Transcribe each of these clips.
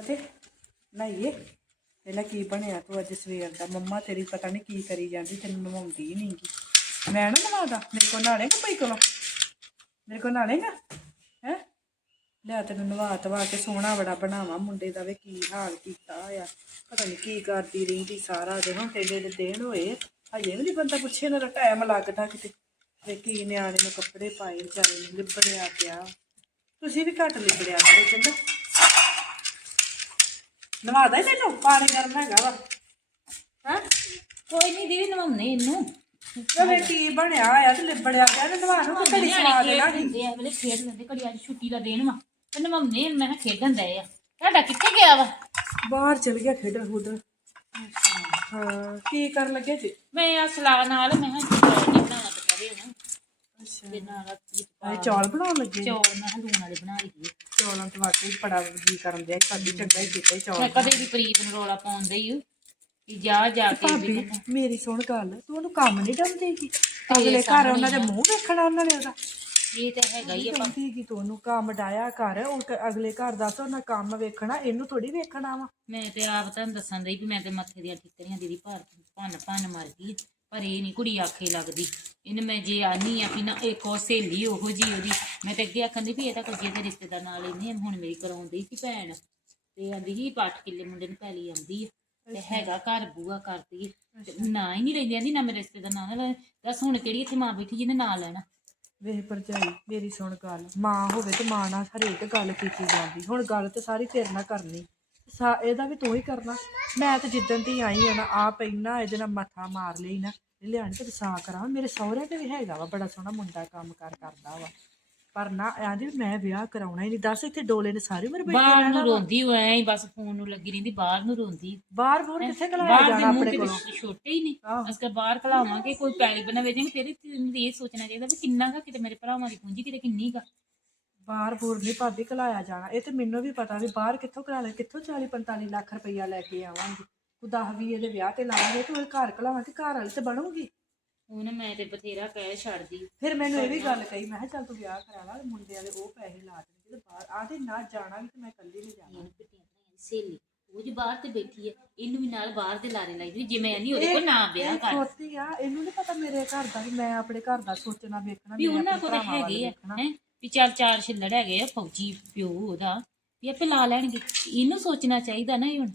ਅਤੇ ਨਹਾਈਏ ਪਹਿਲਾਂ ਕੀ ਬਣਿਆ ਤੂੰ ਅੱਜ ਸਵੇਰ ਦਾ? ਮੰਮਾ ਤੇਰੀ ਪਤਾ ਨਹੀਂ ਕੀ ਕਰੀ ਜਾਂਦੀ, ਤੈਨੂੰ ਨਵਾਉਂਦੀ ਨਹੀਂ ਗੀ। ਮੈਂ ਨਾ ਨਵਾਦਾ, ਮੇਰੇ ਕੋਲ ਨਾਲੇਗਾ ਪਈ ਕੋਲੋਂ। ਮੇਰੇ ਕੋਲ ਨਾਲੇਗਾ ਹੈ? ਲਿਆ ਤੈਨੂੰ ਨਵਾ ਤਵਾ ਕੇ ਸੋਹਣਾ ਬੜਾ ਬਣਾਵਾ ਮੁੰਡੇ ਦਾ ਵੇ ਕੀ ਹਾਲ ਕੀਤਾ ਹੋਇਆ। ਪਤਾ ਨਹੀਂ ਕੀ ਕਰਦੀ ਰਹਿੰਦੀ ਸਾਰਾ ਦਿਨ, ਹੁਣ ਤੇਰੇ ਦੇ ਦਿਨ ਹੋਏ, ਹਜੇ ਵੀ ਨਹੀਂ ਬੰਦਾ ਪੁੱਛੇ ਨਾ ਟਾਈਮ ਲੱਗਦਾ ਕਿਤੇ। ਵੇ ਕੀ ਨਿਆਣੇ ਨੂੰ ਕੱਪੜੇ ਪਾਏ, ਵਿਚਾਰੇ ਨੂੰ ਲਿਬੜਿਆ ਪਿਆ। ਤੁਸੀਂ ਵੀ ਘੱਟ ਲਿਬੜਿਆ ਕਰੋ ਚੰਗਾ। ਨਵਾਦਾ ਹੀ ਤੈਨੂੰ ਪਾਣੀ ਗਰਮ ਹੈਗਾ ਵਾ। ਹੈ? ਕੋਈ ਨਹੀਂ ਦੀਦੀ ਨਵਾਉਣੇ ਇਹਨੂੰ। ਚਲੇ ਕੀ ਬਣਿਆ ਹੋਇਆ ਤੇ ਲਿਬੜਿਆ ਪਿਆ ਤੇ ਨਵਾ ਨੂੰ ਤੇ ਘੜੀ ਸਵਾ ਦੇਣਾ ਦਿੰਦੇ ਆ ਵੇਲੇ ਖੇਡ ਲੈਂਦੇ ਘੜੀ ਅੱਜ ਛੁੱਟੀ ਦਾ ਦਿਨ ਵਾ ਤੇ ਨਵਾਉਣੇ ਮੈਂ ਕਿਹਾ ਖੇਡਣ ਦਏ ਆ। ਤੁਹਾਡਾ ਕਿੱਥੇ ਗਿਆ ਵਾ? ਬਾਹਰ ਚਲ ਗਿਆ ਖੇਡਣ ਖੁੱਡਣ ਹਾਂ ਕੀ ਕਰਨ ਲੱਗੇ ਜੀ? ਮੈਂ ਆ ਸਲਾਹ ਨਾਲ ਮੈਂ ਕਿਹਾ ਚੌਲ ਨਹੀਂ ਬਣਾਉਣਾ ਤੇ ਕਰੇ ਹੁਣ ਅੱਛਾ। ਤੇ ਨਾਲ ਪਾ ਚੌਲ ਬਣਾਉਣ ਲੱਗੇ? ਚੌਲ ਮੈਂ ਕਿਹਾ ਲੂਣ ਵਾਲੇ ਬਣਾ ਲਈਏ ਚੌਲਾਂ ਤੇ ਵਾਕਈ ਬੜਾ ਜੀ ਕਰਨ ਦਿਆ ਸਾਡੀ ਚੰਗਾ ਹੀ ਕੀਤਾ ਹੀ ਚੌਲ ਮੈਂ ਕਦੇ ਵੀ ਪ੍ਰੀਤ ਨੂੰ ਰੋਲਾ ਪਾਉਂਦੇ ਹੀ ਕਿ ਜਾ ਜਾ ਕੇ ਵੀ ਭਾਬੀ ਮੇਰੀ ਸੁਣ ਗੱਲ ਤੂੰ ਉਹਨੂੰ ਕੰਮ ਨਹੀਂ ਡੰਦੀਗੀ ਅਗਲੇ ਘਰ ਉਹਨਾਂ ਦੇ ਮੂੰਹ ਵੇਖਣਾ ਉਹਨਾਂ ਨੇ ਉਹਦਾ। ਇਹ ਤਾਂ ਹੈਗਾ ਹੀ ਆ ਪਰ ਡੰਦੀਗੀ ਤੂੰ ਉਹਨੂੰ ਕੰਮ ਡਾਇਆ ਕਰ ਉਹ ਕ- ਅਗਲੇ ਘਰ ਦਾ ਤਾਂ ਉਹਨਾਂ ਕੰਮ ਵੇਖਣਾ ਇਹਨੂੰ ਥੋੜੀ ਵੇਖਣਾ ਵਾ। ਮੈਂ ਤੇ ਆਪ ਤੁਹਾਨੂੰ ਦੱਸਣ ਦਈ ਵੀ ਮੈਂ ਤੇ ਮੱਥੇ ਦੀਆਂ ਠਿੱਕਰੀਆਂ ਦੀਦੀ ਭਰ ਭੰਨ ਭੰਨ ਮਰ ਗਈ ਪਰ ਇਹ ਨਹੀਂ ਕੁੜੀ ਆਖੇ ਲੱਗਦੀ। ਇਹਨੇ ਮੈਂ ਜੇ ਆਨੀ ਆ ਵੀ ਨਾ ਇੱਕ ਉਹ ਸਹੇਲੀ ਉਹੋ ਜੀ ਉਹਦੀ ਮੈਂ ਤੇ ਅੱਗੇ ਆਖਣ ਦੀ ਵੀ ਇਹ ਤਾਂ ਕੋਈ ਦੇ ਰਿਸ਼ਤੇਦਾਰ ਨਾਲ ਲੈਨੇ ਹੁਣ ਮੇਰੀ ਕਰਾਉਂਦੀ ਸੀ ਭੈਣ। ਤੇ ਆਂਦੀ ਸੀ 8 ਕਿੱਲੇ ਮੁੰਡੇ ਨੂੰ ਪੈਲੀ ਆਉਂਦੀ ਆ। ਤੇ ਹੈਗਾ ਘਰ ਬੂਆ ਕਰਦੀ। ਤੇ ਨਾ ਹੀ ਨਹੀਂ ਲੈਂਦੀ ਆਂਦੀ ਨਾ ਮੇਰੇ ਰਿਸ਼ਤੇਦਾਰ ਨਾਲ। ਲੈ ਦੱਸ ਹੁਣ ਕਿਹੜੀ ਇੱਥੇ ਮਾਂ ਬੈਠੀ ਜਿਹਨੇ ਨਾਂ ਲੈਣਾ। ਵੇਖ ਭਰਜਾਈ ਮੇਰੀ ਸੁਣ ਗੱਲ। ਮਾਂ ਹੋਵੇ ਤੇ ਮਾਂ ਨਾਲ ਹਰੇਕ ਗੱਲ ਕੀਤੀ ਜਾਂਦੀ। ਹੁਣ ਗੱਲ ਤੇ ਸਾਰੀ ਤੇਰੇ ਨਾਲ ਕਰਨੀ। ਸਾ ਇਹਦਾ ਵੀ ਤੂੰ ਹੀ ਕਰਨਾ। ਮੈਂ ਤੇ ਜਿੱਦਣ ਦੀ ਆਈ ਆ ਨਾ ਆ ਪੈਣਾ ਇਹਦੇ ਨਾਲ ਮੱਥਾ ਮਾਰ ਲਈ ਨਾ ਇਹ ਲਿਆਣ ਤੇ ਸਾ ਕਰਾਂ। ਮੇਰੇ ਸਹੁਰੇ ਤੇ ਵੀ ਹੈਗਾ ਵਾ ਬੜਾ ਸੋਹਣਾ ਮੁੰਡਾ ਕੰਮ ਕਾਰ ਕਰਦਾ ਵਾ। ਪਰ ਨਾ ਆਂਦੀ ਮੈਂ ਵਿਆਹ ਕਰਾਉਣਾ ਹੀ ਨਹੀਂ ਦੱਸ ਇੱਥੇ ਡੋਲੇ ਨੇ ਸਾਰੀ ਉਮਰ ਬੈਠੇ ਬਾਹਰ ਰਹਿਣਾ ਨੂੰ ਵਾ। ਰੋਂਦੀ ਹੋਇਆ ਐ ਬਸ ਫੋਨ ਨੂੰ ਲੱਗੀ ਰਹਿੰਦੀ ਬਾਹਰ ਨੂੰ ਰੋਂਦੀ। ਬਾਹਰ ਬੋਰ ਕਿੱਥੇ ਕਲਾਇਆ ਬਾਹਰ ਦੇ ਜਾਣਾ ਮੂੰਹ ਆਪਣੇ ਕਿਤੇ ਕੋਲੋਂ? ਛੋਟੇ ਹੀ ਨੇ। ਆਹੋ। ਅਸਕਰ ਬਾਹਰ ਖਲਾਵਾਂਗੇ ਕੋਈ ਪੈਲੀ ਬਣਾ ਵੇਚਾਂਗੇ ਫਿਰ ਤੈਨੂੰ ਇਹ ਸੋਚਣਾ ਚਾਹੀਦਾ ਵੀ ਕਿੰਨਾ ਕਾ ਕਿਤੇ ਮੇਰੇ ਭਰਾਵਾਂ ਦੀ ਪੂੰਜੀ ਕਿਤੇ ਕਿੰਨੀ ਕਾ ਬਾਹਰ ਬੋਰ ਨਹੀਂ ਭਾਬੀ ਕਲਾਇਆ ਜਾਣਾ। ਇਹ ਤੇ ਮੈਨੂੰ ਵੀ ਪਤਾ ਵੀ ਬਾਹਰ ਕਿੱਥੋਂ ਕਲਾ ਲੈ ਕਿੱਥੋਂ 40 45 ਲੱਖ ਰੁਪਈਆ ਲੈ ਕੇ ਆਵਾਂਗੇ। ਤੂੰ 10 20 ਇਹਦੇ ਵਿਆਹ ਤੇ ਲਾਵਾਂਗੇ ਤੇ ਘਰ ਕਲਾਵਾਂਗੇ ਘਰ ਵਾਲੀ ਤੇ ਬਣੂਗੀ। ਉਹਨੇ ਮੈਂ ਤੇ ਬਥੇਰਾ ਕਹਿ ਛੱਡਦੀ। ਫਿਰ ਮੈਨੂੰ ਇਹ ਵੀ ਗੱਲ ਕਹੀ ਮੈਂ ਕਿਹਾ ਚੱਲ ਤੂੰ ਵਿਆਹ ਕਰਾ ਲਾ ਮੁੰਡੇ ਵਾਲੇ ਉਹ ਪੈਸੇ ਲਾ ਦੇਣਗੇ ਤੇ ਬਾਹਰ ਆਦੇ ਨਾ ਜਾਣਾ ਵੀ ਤੇ ਮੈਂ ਇਕੱਲੀ ਨਹੀਂ ਜਾਣਾ। ਦੀ ਸਹੇਲੀ ਉਹ ਜੀ ਬਾਹਰ ਤੇ ਬੈਠੀ ਹੈ ਇਹਨੂੰ ਵੀ ਨਾਲ ਬਾਹਰ ਦੇ ਲਾਰੇ ਲਾਈ ਜੇ ਮੈਂ ਨਹੀਂ ਉਹਦੇ ਕੋਲ ਨਾ ਵਿਆਹ ਕਰ। ਖੋਤੀ ਆ ਇਹਨੂੰ ਨਹੀਂ ਪਤਾ ਮੇਰੇ ਘਰ ਦਾ ਵੀ ਮੈਂ ਆਪਣੇ ਘਰ ਦਾ ਸੋਚਣਾ ਵੇਖਣਾ ਵੀ ਉਹਨਾਂ ਕੋਲ ਹੈਗੇ। ਹੈ? ਵੀ ਚਾਰ ਚਾਰ ਛਿੱਲੜ ਹੈਗੇ ਆ ਫੌਜੀ ਪਿਓ ਉਹਦਾ ਵੀ ਆਪੇ ਲਾ ਲੈਣਗੇ। ਇਹਨੂੰ ਸੋਚਣਾ ਚਾਹੀਦਾ ਨਾ ਇਹ ਹੁਣ।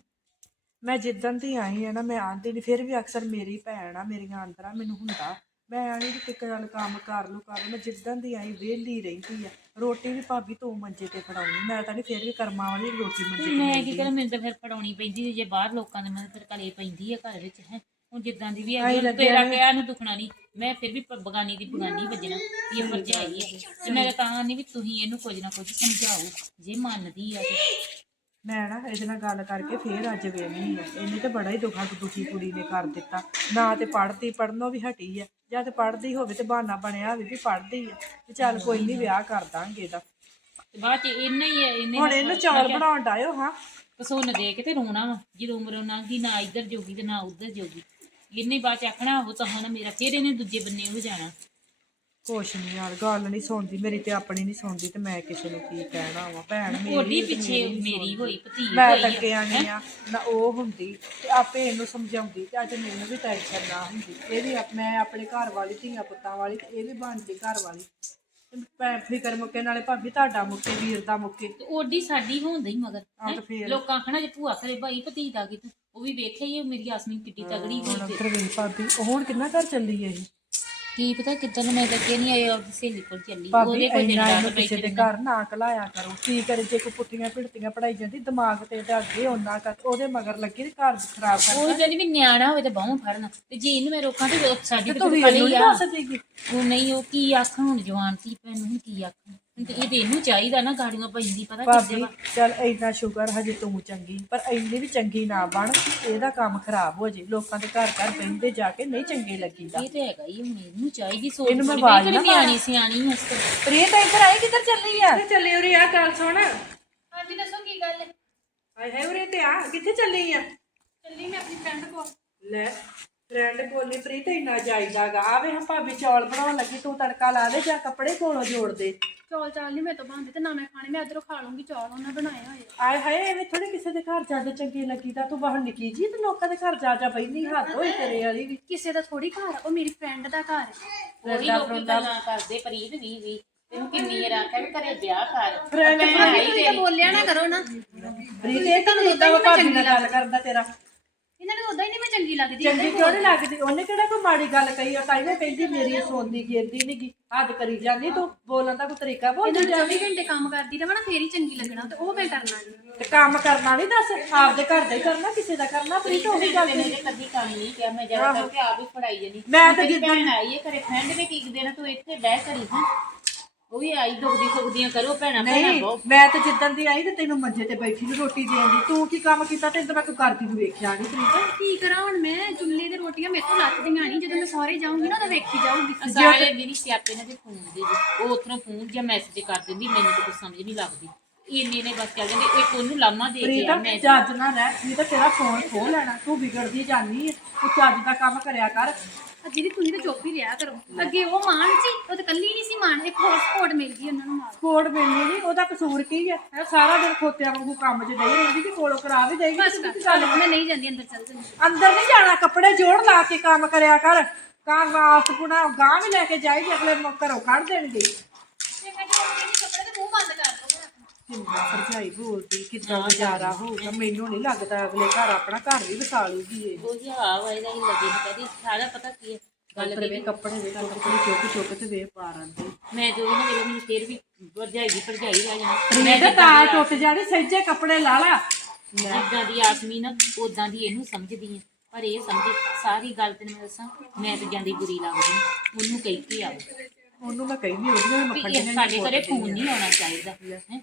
ਮੈਂ ਜਿੱਦਣ ਦੀ ਆਈ ਆ ਨਾ ਮੈਂ ਆਂਦੀ ਨਹੀਂ ਫਿਰ ਵੀ ਅਕਸਰ ਮੇਰੀ ਭੈਣ ਆ ਮੇਰੀਆਂ ਅੰਦਰਾਂ ਮੈਨੂੰ ਹੁੰਦਾ। ਮੈਂ ਆਣੀ ਵੀ ਟਿਕ ਨਾਲ ਕੰਮ ਕਰ ਲੂ ਕਰ ਲੂ ਮੈਂ ਜਿੱਦਣ ਦੀ ਆਈ ਵਿਹਲੀ ਰਹਿੰਦੀ ਆ। ਰੋਟੀ ਵੀ ਭਾਬੀ ਤੂੰ ਮੰਜੇ ਤੇ ਫੜਾਉਣੀ ਮੈਂ ਤਾਂ ਨਹੀਂ ਫਿਰ ਵੀ ਕਰਮਾਂ ਵਾਲੀ ਰੋਟੀ ਮੰਜੇ ਤੇ ਮੈਂ ਕੀ ਮਿਲਦੀ। ਕਰਾਂ ਮੈਨੂੰ ਤਾਂ ਫਿਰ ਫੜਾਉਣੀ ਪੈਂਦੀ ਜੇ ਬਾਹਰ ਲੋਕਾਂ ਦੇ ਮਨ ਫਿਰ ਕਲੇ ਪੈਂਦੀ ਆ ਘਰ ਵਿੱਚ ਹੈ। ਹੁਣ ਜਿੱਦਾਂ ਦੀ ਵੀ ਆਈ ਹੈਗੀ ਆ, ਲੱਗਿਆ ਤੇਰਾ ਨੇ। ਕਿਹਾ ਨੂੰ ਦੁਖਣਾ ਨਹੀਂ ਮੈਂ ਫਿਰ ਵੀ ਪ- ਬਗਾਨੀ ਦੀ ਬਗਾਨੀ ਵੱਜਣਾ ਵੀ ਇਹ ਭਰਜਾਈ ਹੈ। ਤੇ ਮੈਂ ਤਾਂ ਨਹੀਂ ਵੀ ਤੁਸੀਂ ਇਹਨੂੰ ਕੁਝ ਨਾ ਕੁਝ ਸਮਝਾਓ ਜੇ ਮੰਨਦੀ ਆ ਤੇ। ਮੈਂ ਨਾ ਇਹਦੇ ਨਾਲ ਗੱਲ ਕਰਕੇ ਫੇਰ ਅੱਜ ਵੇਖਣੀ ਆ। ਇਹਨੇ ਤੇ ਬੜਾ ਹੀ ਦੁਖਾ ਦੁਖੀ ਕੁੜੀ ਨੇ ਕਰ ਦਿੱਤਾ। ਨਾ ਤੇ ਪੜ੍ਹਦੀ ਪੜਨੋਂ ਵੀ ਹਟੀ ਆ। ਜਾਂ ਤੇ ਪੜ੍ਹਦੀ ਹੋਵੇ ਤੇ ਬਹਾਨਾ ਬਣਿਆ ਹੋਵੇ ਵੀ ਪੜ੍ਹਦੀ ਆ। ਤੇ ਚੱਲ ਕੋਈ ਨਹੀਂ ਵਿਆਹ ਕਰ ਦਾਂਗੇ ਇਹਦਾ। ਤੇ ਬਾਅਦ ਚ ਇਹਨੇ ਹੀ ਇਹਨੇ ਹੁਣ ਇਹਨੂੰ ਚੌਲ ਬਣਾਉਣ ਡਾਇਓ ਹਾਂ। ਕਸੋਨ ਦੇ ਕੇ ਤੇ ਰੋਣਾ ਵਾ। ਜਦੋਂ ਉਮਰ ਉਹਨਾਂ ਦੀ ਨਾ ਇੱਧਰ ਜੋਗੀ ਤੇ ਨਾ ਉੱਧਰ ਜੋਗੀ। ਇਹਨੇ ਬਾਅਦ ਚ ਆਖਣਾ ਉਹ ਤਾਂ ਹੁਣ ਮੇਰਾ ਫਿਰ ਇਹਨੇ ਦੂਜੇ ਬੰਨੇ ਹੋ ਜਾਣਾ ਕੁਛ ਨਹੀਂ ਯਾਰ ਗੱਲ ਨਹੀਂ ਸੁਣਦੀ ਮੇਰੀ ਤੇ ਆਪਣੀ ਨਹੀਂ ਸੁਣਦੀ ਤੇ ਮੈਂ ਕਿਸੇ ਨੂੰ ਕੀ ਕਹਿਣਾ ਵਾ ਭੈਣ ਮੇਰੀ ਤੇ ਪਿੱਛੇ ਮੇਰੀ ਨੀ ਮੇਰੀ ਸੁਣਦੀ। ਹੋਈ ਭਤੀ ਮੈਂ ਹੋਈ ਤਾਂ ਆ। ਆਣੀ ਆ ਨਾ ਉਹ ਹੁੰਦੀ ਤੇ ਆਪੇ ਇਹਨੂੰ ਸਮਝਾਉਂਦੀ ਤੇ ਅੱਜ ਮੈਨੂੰ ਵੀ ਟੈਨਸ਼ਨ ਨਾ ਹੁੰਦੀ ਇਹ ਵੀ ਆਪ- ਮੈਂ ਆਪਣੇ ਘਰ ਵਾਲੀ ਧੀਆਂ ਪੁੱਤਾਂ ਵਾਲੀ ਤੇ ਇਹ ਵੀ ਬਣਦੀ ਘਰ ਵਾਲੀ ਭੈਣ ਫਿਕਰ ਮੁੱਕੇ ਨਾਲੇ ਭਾਬੀ ਤੁਹਾਡਾ ਮੁੱਕੇ ਵੀਰ ਦਾ ਮੁੱਕੇ ਤੇ ਓਡੀ ਸਾਡੀ ਹੋਂਦੀ ਹੀ ਮਗਰ ਆਹ ਹੈਂ। ਤੇ ਫੇਰ। ਲੋਕਾਂ ਆਖਣਾ ਜੇ ਭੂਆ ਕਰੇ ਭਾਈ ਭਤੀ ਦਾ ਕੀ ਤੂੰ ਉਹ ਵੀ ਵੇਖਿਆ ਹੀ ਮੇਰੀ ਆਸਮੀਨ ਕਿੱਡੀ ਤਗੜੀ ਹੋਈ ਭਾਬੀ ਉਹ ਹੁਣ ਕਿੰਨਾ ਘਰ ਚੱਲੀ ਹੈ ਇਹ ਕੀ ਪਤਾ ਕਿੱਦਾਂ ਨੂੰ ਮੈਂ ਅੱਗੇ ਨਹੀਂ ਆਈ ਆਪਣੀ ਸਹੇਲੀ ਕੋਲ ਚੱਲੀ। ਭਾਬੀ ਉਹਦੇ ਕੋਲ ਇੰਨਾ ਇਹਨੂੰ ਕਿਸੇ ਦੇ ਘਰ ਨਾ ਕਲਾਇਆ ਕਰੋ। ਕੀ ਕਰੇ ਜੇ ਕੋਈ ਪੁੱਟੀਆਂ ਭਿੜਤੀਆਂ ਪੜਾਈ ਜਾਂਦੀ ਦਿਮਾਗ ਤੇ ਤੇ ਅੱਗੇ ਉਹਨਾਂ ਕਰ ਉਹਦੇ ਮਗਰ ਲੱਗੀ ਤੇ ਘਰ ਖਰਾਬ ਕਰ ਉਹ ਕਹਿੰਦੀ ਵੀ ਨਿਆਣਾ ਹੋਵੇ ਤੇ ਬਾਹੋਂ ਫੜਨਾ। ਤੇ ਜੇ ਇਹਨੂੰ ਮੈਂ ਰੋਕਾਂ ਤੇ ਸਾਡੀ ਤੇ ਤਾਂ ਨਹੀਂ ਆ। ਦੱਸ ਦੇਗੀ ਉਹ ਨਹੀਂ ਉਹ ਕੀ ਆਖਣ ਹੁਣ ਜਵਾਨ ਸੀ ਭੈਣ ਨੂੰ ਕੀ ਆਖਣ? ਤੇ ਇਹ ਤੇ ਇਹਨੂੰ ਚਾਹੀਦਾ ਨਾ ਗਾੜੀਆਂ ਪੈਂਦੀ ਪਤਾ ਕਿੱਥੇ ਭਾਬੀ ਵਾ? ਚੱਲ ਇੰਨਾ ਸ਼ੁਕਰ ਹਜੇ ਤੂੰ ਚੰਗੀ ਪਰ ਇੰਨੀ ਵੀ ਚੰਗੀ ਨਾ ਬਣ ਕਿ ਇਹਦਾ ਕੰਮ ਖਰਾਬ ਹੋ ਜੇ। ਲੋਕਾਂ ਦੇ ਘਰ ਘਰ ਬਹਿੰਦੇ ਜਾ ਕੇ ਨਹੀਂ ਚੰਗੇ ਲੱਗੀਦਾ। ਇਹ ਤੇ ਹੈਗਾ ਹੀ ਹੁਣ ਇਹਨੂੰ ਚਾਹੀਦੀ ਸੋਚ ਇਹਨੂੰ ਮੈਂ ਬੜੀ। ਆਵਾਜ਼ ਵੀ ਨਾ ਨਿਆਣੀ ਸਿਆਣੀ ਹੱਸ ਕੇ ਪ੍ਰੀਤ ਇੱਧਰ ਆਈ ਕਿੱਧਰ ਚੱਲੀ ਆ? ਕਿੱਥੇ ਚੱਲੀ ਉਰੇ? ਆ ਗੱਲ ਸੁਣ। ਹਾਂਜੀ ਦੱਸੋ ਕੀ ਗੱਲ ਹੈ? ਹਾਏ ਹਾਏ ਉਰੇ ਤੇ ਆ ਕਿੱਥੇ ਚੱਲੀ ਆ? ਚੱਲੀ ਮੈਂ ਆਪਣੀ ਫਰੈਂਡ ਕੋਲ। ਲੈ ਫਰੈਂਡ ਕੋਲੀ ਪ੍ਰੀਤ ਇੰਨਾ ਜਾਈਦਾਗਾ। ਆਵੇ ਹਾਂ ਭਾਬੀ ਚੌਲ ਬਣਾਉਣ ਲੱਗੀ ਤੂੰ ਤੜਕਾ ਲਾ ਦੇ ਜਾਂ ਕੱਪੜੇ ਕੋਲੋਂ ਜੋੜ ਦੇ। ਚੌਲ ਚਾਲ ਨਹੀਂ ਮੇਰੇ ਤੋਂ ਬਣਦੇ ਤੇ ਨਾ ਮੈਂ ਖਾਣੇ ਮੈਂ ਇਧਰੋਂ ਖਾ ਲੂੰਗੀ ਚੌਲ ਉਹਨਾਂ ਬਣਾਏ ਹੋਏ ਆਏ ਹਾਏ ਐਵੇਂ ਥੋੜੀ ਕਿਸੇ ਦੇ ਘਰ ਜਾ ਕੇ ਚੰਗੀ ਲੱਗੀਦਾ ਤੂੰ ਬਾਹਰ ਨਿੱਕੀ ਜੀ ਤੇ ਲੋਕਾਂ ਦੇ ਘਰ ਜਾ ਜਾ ਬੈਠੀ ਹੱਥ ਹੋਈ ਤੇਰੇ ਵਾਲੀ ਵੀ। ਕਿਸੇ ਦਾ ਥੋੜੀ ਘਰ ਉਹ ਮੇਰੀ ਫਰੈਂਡ ਦਾ ਘਰ ਹੈ ਉਹੀ ਲੋਕੀ ਗੱਲਾਂ ਕਰਦੇ ਪ੍ਰੀਤ ਵੀ ਵੀ। ਤੈਨੂੰ ਕਿੰਨੀ ਵਾਰ ਆਖਿਆ ਵੀ ਘਰੇ ਵਿਆਹ ਕਰ। ਆਈ ਤੁਸੀਂ ਤਾਂ ਬੋਲਿਆ ਨਾ ਕਰੋ ਨਾ। ਪ੍ਰੀਤ ਇਹ ਤਾਂ ਨਹੀਂ ਤਾਂ ਭਾਬੀ ਨਾਲ ਗੱਲ ਕਰਦਾ ਤੇਰਾ। ਇਹਨਾਂ ਨੂੰ ਉਦਾਂ ਹੀ ਨਹੀਂ ਮੈਂ ਚੰਗੀ ਲੱਗਦੀ ਚੰਗੀ ਕਿਉਂ ਨਹੀਂ ਲੱਗਦੀ? ਉਹਨੇ ਕਿਹੜਾ ਕੋਈ ਮਾੜੀ ਗੱਲ ਕਹੀ ਆ? ਤਾਈ ਨੇ ਕਹਿੰਦੀ ਮੇਰੀ ਸੋਨੀ ਗਿਰਦੀ ਨੀ ਗੀ। ਹੱਦ ਕਰੀ ਜਾਂਦੀ ਤੂੰ ਬੋਲਣ ਦਾ ਕੋਈ ਤਰੀਕਾ ਬੋਲ ਇਹਨਾਂ ਨੂੰ 24 ਘੰਟੇ ਕੰਮ ਕਰਦੀ ਰਵਾਂ ਨਾ ਫੇਰ ਹੀ ਚੰਗੀ ਲੱਗਣਾ ਤੇ ਉਹ ਮੈਂ ਕਰਨਾ ਨਹੀਂ ਤੇ ਕੰਮ ਕਰਨਾ ਨਹੀਂ ਦੱਸ ਆਪਦੇ ਘਰ ਦਾ ਹੀ ਕਰਨਾ ਕਿਸੇ ਦਾ ਕਰਨਾ ਪ੍ਰੀਤ ਉਹੀ ਗੱਲ ਇਹਦੇ ਕਦੀ ਕੰਮ ਨਹੀਂ ਕਿਹਾ ਮੈਂ ਜਰਾ ਕਰਕੇ ਆਪ ਹੀ ਪੜਾਈ ਜਾਨੀ ਮੈਂ ਤਾਂ ਜਿੱਦਾਂ- ਆਈ ਹੈ ਘਰੇ ਫਰੈਂਡ ਨੇ ਕੀ ਦੇਣਾ ਤੂੰ ਇੱਥੇ ਬਹਿ ਕਰੀ ਹਾਂ। ਉਹ ਵੀ ਆਈ ਦੁਖਦੀ ਸੁਖਦੀਆਂ ਕਰੋ ਭੈਣਾ ਭੈਣਾ ਨਹੀਂ ਬਹੁ ਮੈਂ ਤਾਂ ਜਿੱਦਣ ਦੀ ਆਈ ਤੇ ਤੈਨੂੰ ਮੰਜੇ ਤੇ ਬੈਠੀ ਨੂੰ ਰੋਟੀ ਦੇਣ ਦੀ। ਤੂੰ ਕੀ ਕੰਮ ਕੀਤਾ ਤੈਨੂੰ ਤਾਂ ਮੈਂ ਕੋਈ ਕਰਦੀ ਨੂੰ ਵੇਖਿਆ ਨਹੀਂ ਪ੍ਰੀਤ ਕੀ ਕਰਾਂ ਹੁਣ ਮੈਂ? ਚੁੱਲ੍ਹੇ ਦੀ ਰੋਟੀਆਂ ਮੇਰੇ ਤੋਂ ਲੱਥਦੀਆਂ ਨਹੀਂ ਜਦੋਂ ਮੈਂ ਸਹੁਰੇ ਜਾਊਂਗੀ ਨਾ ਤਾਂ ਵੇਖੀ ਜਾਊਗੀ। ਸਾਰੇ ਮੇਰੀ ਸਿਆਪੇ ਨੇ ਤੇ ਫੋਨ ਦੇ ਦੇ। ਉਹ ਉਤਰੋਂ ਫੋਨ ਜਾਂ ਮੈਸੇਜ ਕਰ ਦਿੰਦੀ ਮੈਨੂੰ ਤਾਂ ਕੁਝ ਸਮਝ ਨਹੀਂ ਲੱਗਦੀ। ਇੰਨੇ ਨੇ ਬਸ ਚੱਲ ਜਾਂਦੇ ਇੱਕ ਉਹਨੂੰ ਲਾਮਾ ਦੇ ਕੇ ਆ ਪ੍ਰੀਤ ਮੈਂ ਚੱਜ ਨਾ ਰਹਿ। ਨਹੀਂ ਤਾਂ ਤੇਰਾ ਫੋਨ ਖੋ ਲੈਣਾ। ਤੂੰ ਵਿਗੜਦੀ ਜਾਨੀ ਹੈ ਤੂੰ ਚੱਜ ਦਾ ਕੰਮ ਕਰਿਆ ਕਰ। ਆ ਦੀਦੀ ਤੁਸੀਂ ਤਾਂ ਚੁੱਪ ਹੀ ਰਿਹਾ ਕਰੋ। ਅੱਗੇ ਉਹ ਮਾਨ ਸੀ ਉਹ ਤਾਂ ਕੱਲੀ ਨਹੀਂ ਸੀ ਮਾਨ ਇੱਕ ਹੋਰ ਸਪੋਰਟ ਮਿਲ ਗਈ ਉਹਨਾਂ ਨੂੰ ਨਾਲ। ਕੋਡ ਮਿਲਣੀ ਨਹੀਂ ਉਹਦਾ ਕਸੂਰ ਕੀ ਹੈ ਇਹ ਸਾਰਾ ਦਿਨ ਖੋਤਿਆਂ ਵਾਂਗੂ ਕੰਮ 'ਚ ਡਈ ਰਹਿੰਦੀ ਕਿ ਕੋਲੋਂ ਕਰਾ ਵੀ ਦੇਗੀ ਬਸ ਕਰ ਚੱਲ ਮੈਂ ਨਹੀਂ ਜਾਂਦੀ ਅੰਦਰ ਚੱਲ ਜਾਂਦੀ। ਅੰਦਰ ਨਹੀਂ ਜਾਣਾ ਕੱਪੜੇ ਜੋੜ ਲਾ ਕੇ ਕੰਮ ਕਰਿਆ ਕਰ। ਕਾਂ ਆਸ ਪੁਣਾ ਗਾਂ ਵੀ ਲੈ ਕੇ ਜਾਏਗੀ ਅਗਲੇ ਮ- ਘਰੋਂ ਕੱਢ ਦੇਣਗੇ। ਤੇ ਮੈਂ ਜਿਹੜੇ ਕੱਪੜੇ ਤੇ ਮੂੰਹ ਬੰਦ ਕਰ ਦੋ ਕਿੰਨਾ ਭਰਜਾਈ ਬੋਲਦੀ ਕਿੱਦਾਂ ਗੁਜ਼ਾਰਾ ਹੋਊਗਾ ਮੈਨੂੰ ਨਹੀਂ ਲੱਗਦਾ ਅਗਲੇ ਘਰ ਆਪਣਾ ਘਰ ਵੀ ਵਸਾ ਲੂਗੀ ਇਹ। ਉਹ ਜਿਹਾ ਵਾ ਇਹਦਾ ਹੀ ਲੱਗੇ ਨਹੀਂ ਕਦੀ ਸਾਰਾ ਪਤਾ ਕੀ ਹੈ ਗੱਲ ਕੱਪੜੇ ਵੇ ਕੱਪੜੇ ਵੇ ਕੱਪੜੇ ਚੁੱਕ ਚੁੱਕ ਤੇ ਵੇ ਪਾ ਰੰਦੇ ਮੈਂ ਜੋ ਵੀ ਨਾ ਵੇਲੇ ਮੈਨੂੰ ਫੇਰ ਵੀ ਭਰਜਾਈ ਦੀ ਭਰਜਾਈ ਰਹਿ ਜਾਣਾ। ਮੈਂ ਤਾਂ ਤਾਰ ਟੁੱਟ ਜਾਣੀ ਸਹਿਜੇ ਕੱਪੜੇ ਲਾ ਲਾ। ਜਿੱਦਾਂ ਦੀ ਆਸਮੀਨ ਉਦਾਂ ਦੀ ਇਹਨੂੰ ਸਮਝਦੀ ਹੈ। ਪਰ ਇਹ ਸਮਝੇ ਸਾਰੀ ਗੱਲ ਤੈਨੂੰ ਮੈਂ ਦੱਸਾਂ ਮੈਂ ਤੇ ਜਾਂਦੀ ਬੁਰੀ ਲੱਗਦੀ ਉਹਨੂੰ ਕਹਿ ਕੇ ਆਓ। ਉਹਨੂੰ ਮੈਂ ਕਹਿੰਦੀ ਉਹਦੀਆਂ ਵੀ ਮੱਖਣ ਇਹ ਸਾਡੇ ਘਰੇ ਫੋਨ ਨਹੀਂ ਆਉਣਾ ਚਾਹੀਦਾ ਹੈ?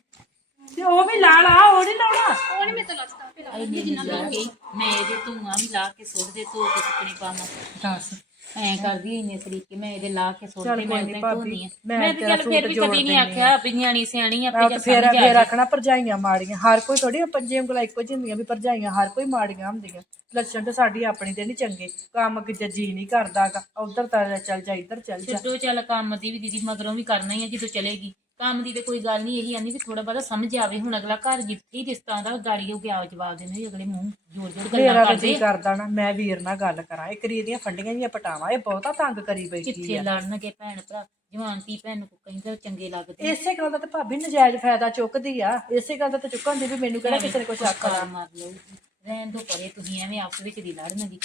ਤੇ ਉਹ ਵੀ ਲਾ ਲਾ ਉਹ ਨਹੀਂ ਲਾਉਣਾ। ਉਹ ਨਹੀਂ ਮੇਰੇ ਤੋਂ ਲੱਥਦਾ ਪਿਆ ਆਈ ਨਹੀਂ ਜਿੰਨਾ ਲੋਕੀ ਮੈਂ ਇਹਦੇ ਧੂਆਂ ਵੀ ਲਾ ਕੇ ਸੁੱਟ ਦੇ ਧੋ ਕੇ ਸੁੱਕਣੇ ਪਾਵਾਂ ਦੱਸ। ਐ ਕਰਦੀ ਇੰਨੇ ਤਰੀਕੇ ਮੈਂ ਇਹਦੇ ਲਾ ਕੇ ਸੁੱਟ ਚੱਲ ਦੇ ਕੋਈ ਮੈਂ ਨੀ ਤਾਂ ਭਾਬੀ, ਧੋਨੀ ਆ। ਮੈਂ ਮੈਂ ਤੇ ਤੇਰਾ ਚੱਲ ਫੇਰ ਸੂਟ ਵੀ ਜੋੜ ਕਦੀ ਨਹੀਂ ਦਿੰਦੀ ਆਖਿਆ ਵੀ ਨਿਆਣੀ ਸਿਆਣੀ ਆਹ ਆਪੇ ਤੇ ਜਾਂ ਫੇਰ ਸਮਝ ਆ ਫੇਰ ਜਾਏ। ਆਖਣਾ ਭਰਜਾਈਆਂ ਮਾੜੀਆਂ ਹਰ ਕੋਈ ਥੋੜੀ ਪੰਜੇ ਉਂਗਲਾਂ ਇੱਕੋ ਜਿਹੀ ਹੁੰਦੀਆਂ ਵੀ ਭਰਜਾਈਆਂ ਹਰ ਕੋਈ ਮਾੜੀਆਂ ਹੁੰਦੀਆਂ। ਲੱਛਣ ਤੇ ਸਾਡੀ ਆਪਣੀ ਤੇ ਨਹੀਂ ਚੰਗੇ ਕੰਮ ਕਿਤੇ ਜੀ ਨਹੀਂ ਕਰਦਾਗਾ ਉਧਰ ਤਾਂ ਚੱਲ ਜਾ ਇੱਧਰ ਚੱਲ ਜਾ। ਛੱਡੋ ਚੱਲ ਕੰਮ ਦੀ ਵੀ ਦੀਦੀ ਮਗਰੋਂ ਵੀ ਕਰਨਾ ਹੀ ਆ ਜਦੋਂ ਚਲੇਗੀ। ਕੰਮ ਦੀ ਤੇ ਕੋਈ ਗੱਲ ਨਹੀਂ ਇਹੀ ਆਂਦੀ ਵੀ ਥੋੜਾ ਬਹੁਤਾ ਸਮਝ ਆਵੇ ਹੁਣ ਅਗਲਾ ਘਰ ਜਿੱਥੇ ਹੀ ਰਿਸ਼ਤਾ ਆਉਂਦਾ ਗਾੜੀ ਹੋ ਗਿਆ ਜਵਾਬ ਦਿੰਦੇ ਵੀ ਅਗਲੇ ਮੂੰਹ ਜੋੜ ਮੇਰਾ ਗੱਲਾਂ ਤਾਂ ਕਰਦੇ। ਜੀ ਕਰਦਾ ਨਾ ਮੈਂ ਵੀਰ ਨਾਲ ਗੱਲ ਕਰਾਂ ਇੱਕ ਰੀ ਦੀਆਂ ਫੰਡੀਆਂ ਜੀਆਂ ਪਟਾਵਾਂ ਇਹ ਬਹੁਤਾ ਤੰਗ ਕਰੀ ਬੈਠੀ ਕਿੱਥੇ ਆ ਲੜਨਗੇ ਭੈਣ ਭਰਾ ਜਵਾਨ ਧੀ ਭੈਣ ਨੂੰ ਕਹਿੰਦੇ ਚੰਗੇ ਲੱਗਦੇ। ਇਸੇ ਗੱਲ ਦਾ ਤਾਂ ਭਾਬੀ ਨਜਾਇਜ਼ ਫਾਇਦਾ ਚੁੱਕਦੀ ਆ ਇਸੇ ਗੱਲ ਦਾ ਤਾਂ ਚੁੱਕਣ ਦੀ ਵੀ ਮੈਨੂੰ ਕਿਹੜਾ ਕਿਸੇ ਨੇ ਕੁਛ ਆਖਣਾ। ਕਰ ਮਾਰ ਲਊਗੀ ਰਹਿਣ ਦੋ ਪਰੇ ਤੁਸੀਂ ਐਵੇਂ ਆਪਸ ਵਿੱਚ ਦੀ ਲੜਨਗੀ।